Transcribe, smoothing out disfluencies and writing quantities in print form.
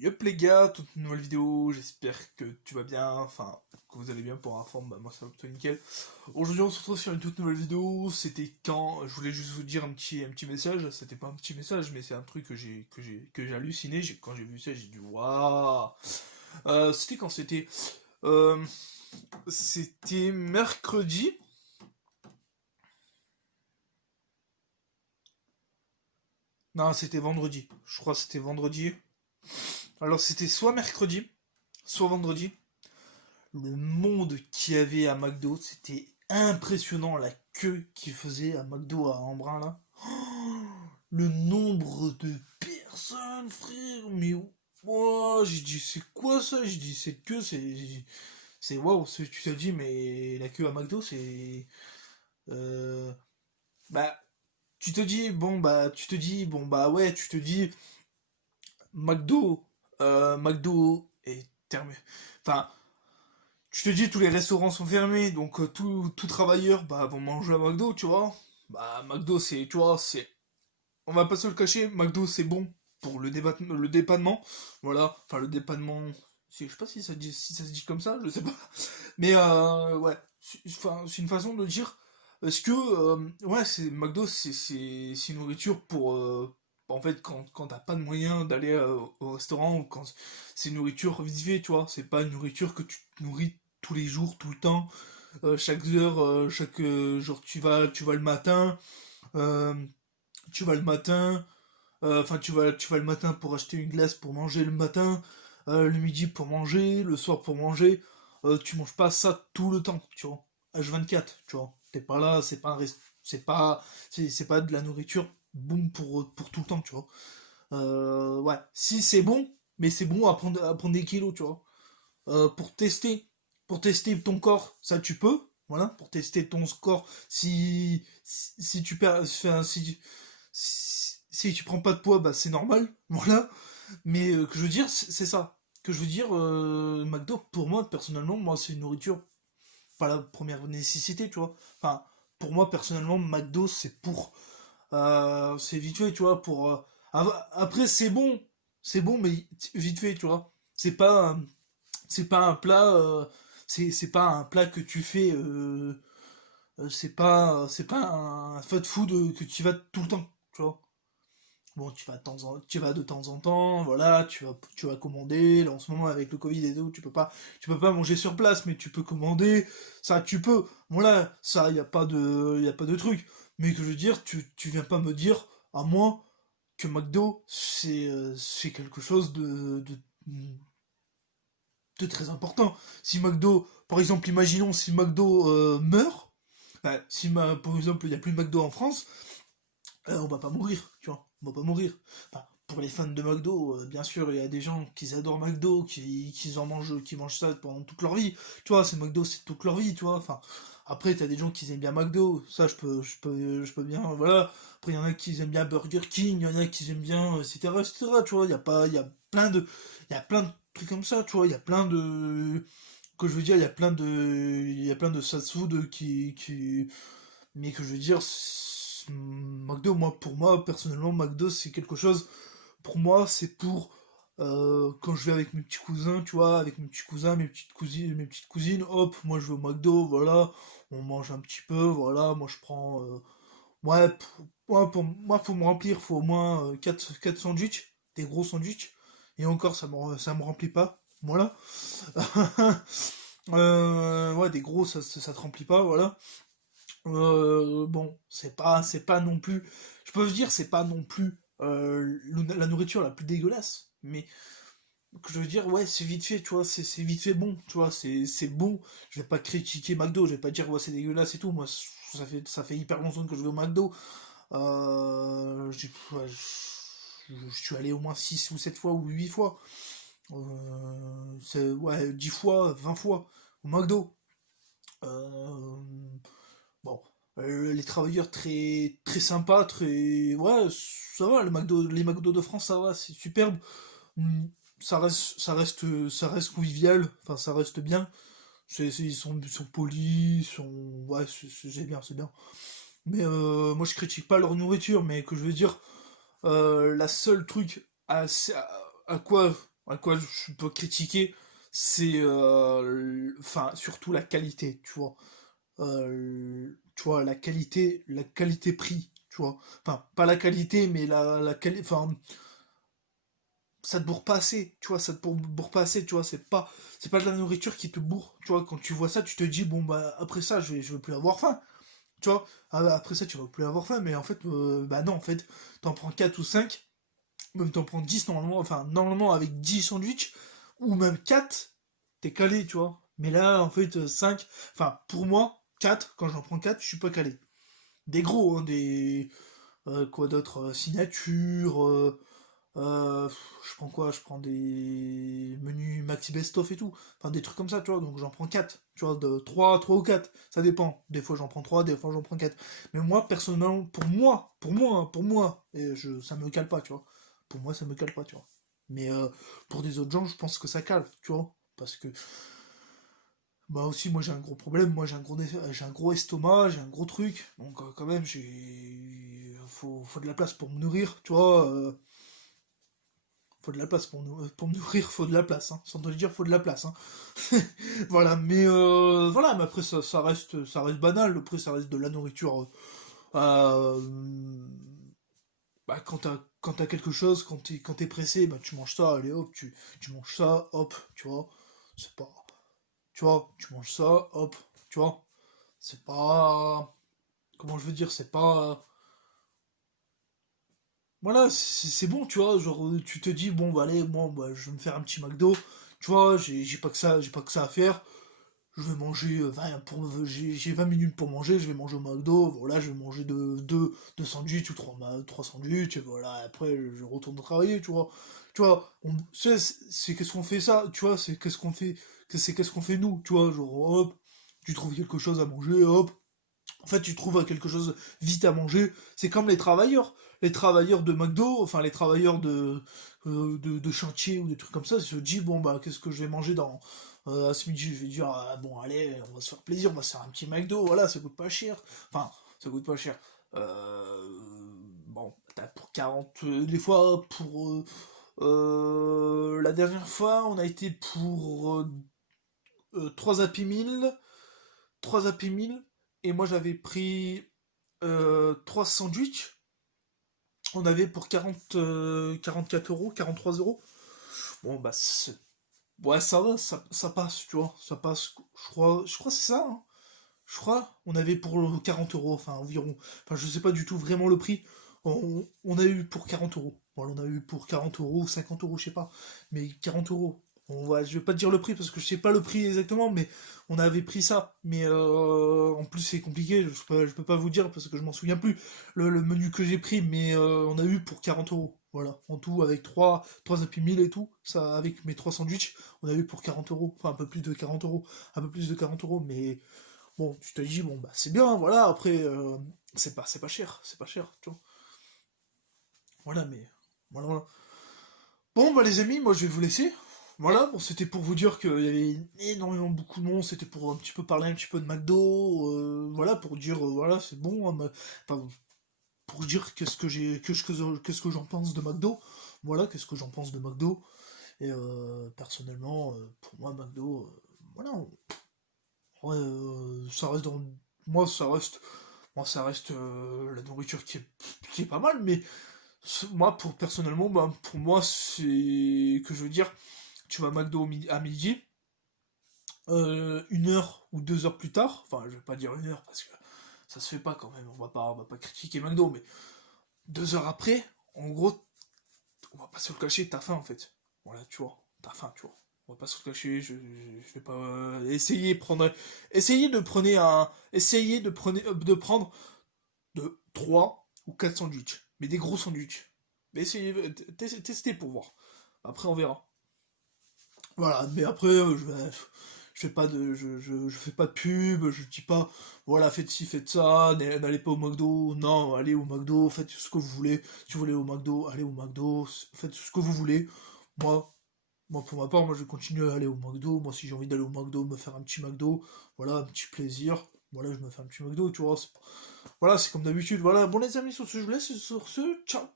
Yep les gars, toute une nouvelle vidéo, j'espère que tu vas bien, enfin que vous allez bien pour la forme, bah moi ça va plutôt nickel. Aujourd'hui on se retrouve sur une toute nouvelle vidéo, c'était quand, je voulais juste vous dire un petit message, c'était pas un petit message mais c'est un truc que j'ai halluciné, quand j'ai vu ça j'ai dit waouh. C'était quand euh, c'était mercredi. Non, c'était vendredi, je crois que c'était vendredi. Alors c'était soit mercredi, soit vendredi. Le monde qu'il y avait à McDo, c'était impressionnant la queue qu'ils faisaient à McDo à Embrun là. Le nombre de personnes, frère, mais oh, j'ai dit c'est quoi ça? J'ai dit cette queue, c'est waouh. Tu t'es dit mais la queue à McDo euh, bah tu te dis ouais, tu te dis McDo est terminé. Enfin, tu te dis tous les restaurants sont fermés, donc tout travailleur bah vont manger à McDo, tu vois. Bah McDo c'est, tu vois, on va pas se le cacher, McDo c'est bon pour le dépannement, voilà. Enfin le dépannement, je sais pas si ça se dit comme ça, je sais pas. Mais ouais, enfin c'est une façon de dire. Est-ce que ouais, c'est McDo, c'est une nourriture pour en fait quand t'as pas de moyens d'aller au restaurant, ou quand c'est une nourriture vite fait, tu vois. C'est pas une nourriture que tu te nourris tous les jours, tout le temps, chaque heure, chaque jour tu vas le matin, euh, tu vas le matin, enfin tu vas le matin pour acheter une glace pour manger le matin, le midi pour manger, le soir pour manger. Tu manges pas ça tout le temps, tu vois. H24, tu vois. T'es pas là, c'est pas de la nourriture bon pour tout le temps, tu vois. Ouais, si c'est bon, mais c'est bon à prendre des kilos, tu vois. Pour tester ton corps, ça tu peux, voilà, pour tester ton score, si tu perds, enfin, si tu prends pas de poids, bah c'est normal, voilà. Mais que je veux dire, c'est ça. Que je veux dire, McDo, pour moi, personnellement, moi, c'est une nourriture, pas la première nécessité, tu vois. Enfin, pour moi, personnellement, McDo, c'est vite fait, tu vois, après, c'est bon, mais vite fait, tu vois. C'est pas un plat, c'est pas un plat que tu fais, c'est pas un fast food que tu vas tout le temps, tu vois. Bon, tu vas de temps en temps, voilà, tu vas commander. Là, en ce moment, avec le Covid et tout, tu peux pas manger sur place, mais tu peux commander. Ça, tu peux. Voilà, ça, y a pas de truc. Mais que je veux dire, tu viens pas me dire à moi que McDo, c'est quelque chose de très important. Si McDo, par exemple, imaginons si McDo meurt, si par exemple il n'y a plus de McDo en France, on va pas mourir, tu vois, on va pas mourir. Enfin, pour les fans de McDo, bien sûr, il y a des gens qui adorent McDo, qui mangent ça pendant toute leur vie, tu vois, c'est McDo, c'est toute leur vie, tu vois, enfin, après, t'as des gens qui aiment bien McDo, ça, je peux bien, voilà. Après, il y en a qui aiment bien Burger King, il y en a qui aiment bien, etc., etc., tu vois, il y a plein de trucs comme ça, tu vois, il y a plein de, que je veux dire, il y a plein de fast-food mais que je veux dire, McDo, pour moi, personnellement, McDo, c'est quelque chose, pour moi, c'est pour, quand je vais avec mes petits cousins, tu vois, avec mes petits cousins, mes petites cousines, hop, moi je vais au McDo, voilà, on mange un petit peu, voilà, moi je prends, ouais, pour me remplir, faut au moins 4 sandwichs, des gros sandwichs, et encore, ça me remplit pas, voilà. Ouais, des gros, ça te remplit pas, voilà. Bon, c'est pas non plus. Je peux dire, c'est pas non plus la nourriture la plus dégueulasse, mais que je veux dire, ouais, c'est vite fait, tu vois, c'est vite fait bon, tu vois, c'est bon. Je vais pas critiquer McDo, je vais pas dire, ouais, c'est dégueulasse et tout. Moi, ça fait hyper longtemps que je vais au McDo. Ouais, je suis allé au moins 6 ou 7 fois ou 8 fois. Ouais, 10 fois, 20 fois au McDo. Euh, Bon, les travailleurs très très sympas, très ouais, ça va. Les McDo de France, ça va, c'est superbe. Hmm, ça reste convivial. Enfin, ça reste bien. Ils sont polis, ouais, c'est bien, c'est bien. Mais moi, je critique pas leur nourriture, mais que je veux dire, la seule truc à quoi à quoi je peux critiquer, c'est, enfin, surtout la qualité, tu vois. Tu vois, la qualité prix, tu vois. Enfin, pas la qualité, mais la qualité, enfin, ça te bourre pas assez, tu vois, ça te bourre pas assez, tu vois, c'est pas de la nourriture qui te bourre, tu vois, quand tu vois ça, tu te dis, bon, bah, après ça, je vais plus avoir faim, tu vois, après ça, tu vas plus avoir faim, mais en fait, bah non, en fait, t'en prends 4 ou 5, même t'en prends 10 normalement, enfin, normalement, avec 10 sandwichs, ou même 4 t'es calé, tu vois, mais là, en fait, 5 enfin, pour moi, 4 quand j'en prends 4 je suis pas calé. Des gros, hein, quoi d'autre, signature, je prends quoi? Je prends des menus maxi best-of et tout. Enfin, des trucs comme ça, tu vois. Donc j'en prends 4. Tu vois, de trois ou 4. Ça dépend. Des fois j'en prends 3, des fois j'en prends 4. Mais moi, personnellement, pour moi, ça me cale pas, tu vois. Pour moi, ça me cale pas, tu vois. Mais pour des autres gens, je pense que ça cale, tu vois. Parce que, bah aussi, moi j'ai un gros problème. Moi j'ai un gros estomac, j'ai un gros truc. Donc quand même, faut de la place pour me nourrir, tu vois. Faut de la place pour me nourrir, faut de la place, hein. Sans te le dire, faut de la place, hein. Voilà, voilà, mais après ça reste banal. Après ça reste de la nourriture. Bah, quand t'as quelque chose, quand t'es pressé, bah tu manges ça, allez hop, tu manges ça, hop, tu vois. C'est pas, tu vois, tu manges ça, hop, tu vois. C'est pas, comment je veux dire, c'est pas, voilà, c'est bon, tu vois, genre tu te dis bon bah allez, moi bah, je vais me faire un petit McDo, tu vois, j'ai pas que ça à faire, je vais manger 20 j'ai 20 minutes pour manger, je vais manger au McDo, voilà, je vais manger deux sandwichs ou trois sandwichs, et voilà, après je retourne travailler, tu vois. Tu vois, c'est qu'est-ce qu'on fait ça, tu vois, c'est qu'est-ce qu'on fait nous, tu vois, genre hop, tu trouves quelque chose à manger, hop, en fait, tu trouves quelque chose vite à manger. C'est comme les travailleurs. Les travailleurs de McDo, enfin les travailleurs de chantier ou des trucs comme ça, ils se disent, bon, bah, qu'est-ce que je vais manger à ce midi? Je vais dire, ah, bon, allez, on va se faire plaisir, on va se faire un petit McDo, voilà, ça coûte pas cher. Enfin, ça coûte pas cher. Bon, t'as pour 40 des fois, la dernière fois, on a été pour 3 Happy Meal, 3 Happy Meal, et moi j'avais pris 3 sandwichs, on avait pour 44 euros, 43 euros. Bon, bah, ouais, ça va, ça passe, tu vois, ça passe, je crois que c'est ça, hein. Je crois, on avait pour 40 euros, enfin, environ. Enfin, je sais pas du tout vraiment le prix. On a eu pour 40 euros. Voilà, on a eu pour 40 euros, 50 euros, je sais pas. Mais 40 euros. Je vais pas te dire le prix parce que je sais pas le prix exactement, mais on avait pris ça. Mais en plus, c'est compliqué, je peux pas vous dire parce que je m'en souviens plus le menu que j'ai pris, mais on a eu pour 40 euros. Voilà, en tout, avec trois Happy Meal et tout, ça, avec mes 3 sandwichs, on a eu pour 40 euros. Enfin, un peu plus de 40 euros. Un peu plus de 40 euros, mais bon, tu te dis, bon, bah, c'est bien, voilà, après, c'est pas cher, c'est pas cher, tu vois. Voilà, mais, voilà, voilà. Bon, bah, les amis, moi, je vais vous laisser. Voilà, bon, c'était pour vous dire qu'il y avait énormément beaucoup de monde, c'était pour un petit peu parler un petit peu de McDo, voilà, pour dire, voilà, c'est bon, hein, enfin, pour dire qu'est-ce que j'en pense de McDo, voilà, qu'est-ce que j'en pense de McDo, et personnellement, pour moi, McDo, voilà, ouais, ça reste dans, moi, ça reste Bon, ça reste la nourriture qui est pas mal, mais moi, personnellement, bah, pour moi, c'est que je veux dire, tu vas à McDo à midi, 1 heure ou 2 heures plus tard, enfin, je vais pas dire 1 heure parce que ça se fait pas quand même, on va pas critiquer McDo, mais 2 heures après, en gros, on va pas se le cacher, t'as faim en fait. Voilà, tu vois, t'as faim, tu vois. On va pas se le cacher, je vais pas essayer de prendre de 3 ou 4 sandwichs. Mais des gros sandwichs. Mais essayez, testez pour voir. Après, on verra. Voilà, mais après, je fais pas de pub, je dis pas, voilà, faites ci, faites ça, n'allez pas au McDo, non, allez au McDo, faites ce que vous voulez. Si vous voulez au McDo, allez au McDo, faites ce que vous voulez. Moi, moi pour ma part, moi je continue à aller au McDo. Moi, si j'ai envie d'aller au McDo, me faire un petit McDo, voilà, un petit plaisir. Voilà, je me fais un petit McDo, tu vois. Voilà, c'est comme d'habitude. Voilà, bon les amis, sur ce, je vous laisse. Sur ce, ciao.